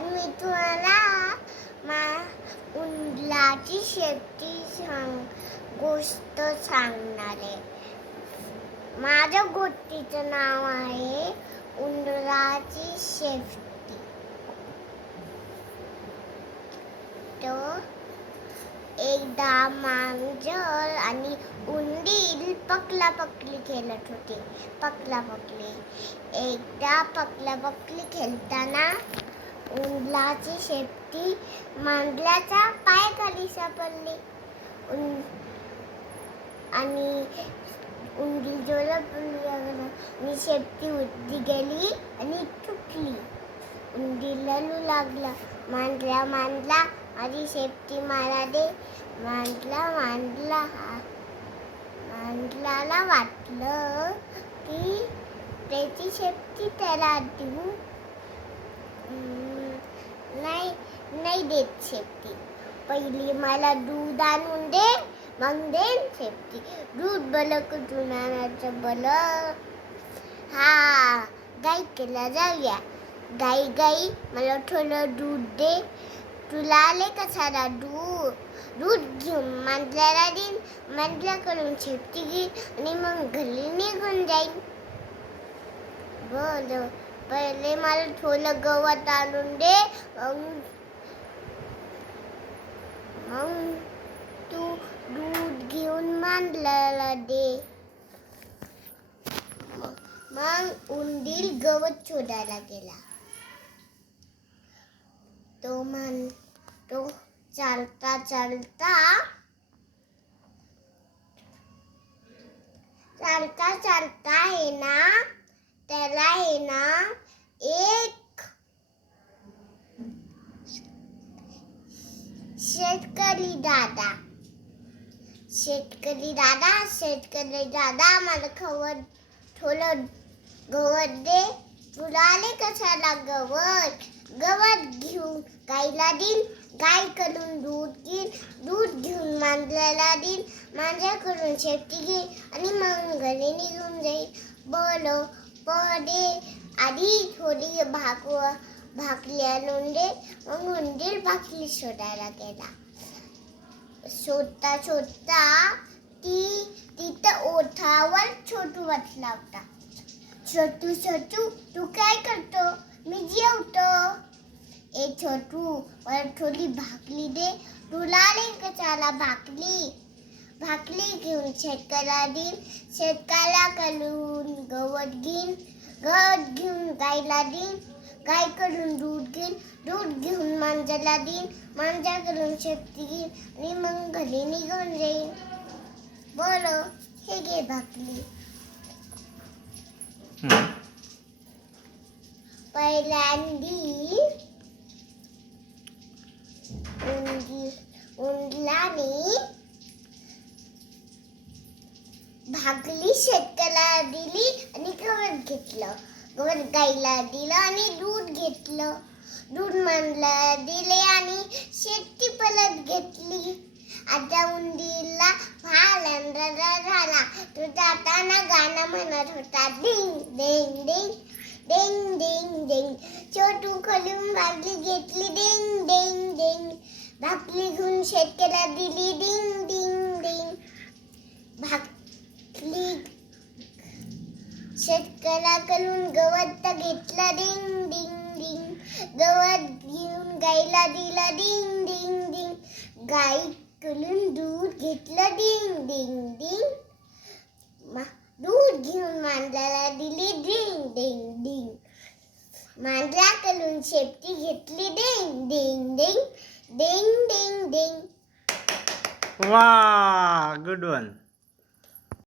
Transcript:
आज मी तुम्हाला मा उंदलाची शेपटी सांग गोष्ट सांगणार आहे माझ्या गोष्टीचं नाव आहे उंदराची शेपटी तर एकदा मांजर आणि उंदीर पकला पकली खेळत होते पकला पकली एकदा पकला पकली खेळताना उंदलाची शेपटी मांडल्याचा पाय खाली सापडली. आणि उंदीर जोरात आणि शेपटी उडती गेली आणि तुटली उंदीर ललू लागला. मांडला मांडला माझी शेपटी मारा दे. मांडला मांडला हा मांडलाला वाटलं की त्याची शेपटी त्याला देऊ. नाही नाही देत शेपटी. पहिली मला दूध आणून दे मग देन शेपटी. दूध बलक जुनाचं आणायचं बल हा गाई केला जाऊया. गाई गाई मला थोडं दूध दे. तुला आले कसा सारा दूध? दूध घेऊन मांजल्याला देईन मांजल्याकडून शेपटी घेईन आणि मग घरी निघून जाईन. बरं. पहिले मला थोडं गवत आणून दे. मग मग तू दूध घेऊन मांडला दे. मग उंदीर गवत शोधायला गेला. तो म्हण तो चालता चालता चालता चालता आहे ना त्याला आहे ना एक शेतकरी दादा. शेतकरी दादा शेतकरी दादा मला खवत थोडं गवत दे. तुला कशाला गवत? गवत घेऊन गाईला देईन गायकडून दूध घेईन दूध घेऊन मांजराला देईन मांजराकडून शेपटी घेईन आणि मग घरी निघून जाईल. बोलो पडे आधी थोडी भाक भाकल्या लोंडे मग उंदीर भाकली शोधायला गेला. शोधता शोधता ती तिथं ओठावर छोटू बसला होता. छोटू छोटू तू काय करतो? मी जेवतो. ए छोटू मला थोडी भाकली दे. तुला नाही कशाला भाकली भाकली घेऊन शेतकऱ्याला देईन शेतकऱ्याला करून गवत घेईन. गवत घेऊन गायला देईन. गायकडून दूध घेईन. दूध घेऊन मांजरला देईन. मांजराकडून शेपटी घेईन. आणि मग घरी निघून जाईन. बोलो हे घे भाकली हम्म. पहिल्यांदी उंदी उंदलाने भाकली शेतकऱ्याला दिली आणि गवत घेतलं. गवत गाईला दिलं आणि दूध घेतलं. दूध मांडला दिले आणि शेती परत घेतली. आता उंदीरला फार अंधारा झाला. तो जाताना गाणं म्हणत होता डिंग डिंग डिंग डिंग डिंग डिंग. छोटू खोलून भाकली घेतली डिंग डिंग डिंग. भाकली घेऊन शेतकऱ्याला दिली डिंग डिंग डिंग भाकली शेतकऱ्याकडून गवत घेतलं. डिंग डिंग डिंग. गवत घेऊन गाईला दिलं. डिंग डिंग डिंग. गाईकडून दूध घेतलं. डिंग डिंग डिंग. दूध घेऊन मांजराला दिली. डिंग डिंग डिंग. मांजराकडून शेपटी घेतली. डिंग डिंग डिंग. डिंग डिंग डिंग. वा गुड वन.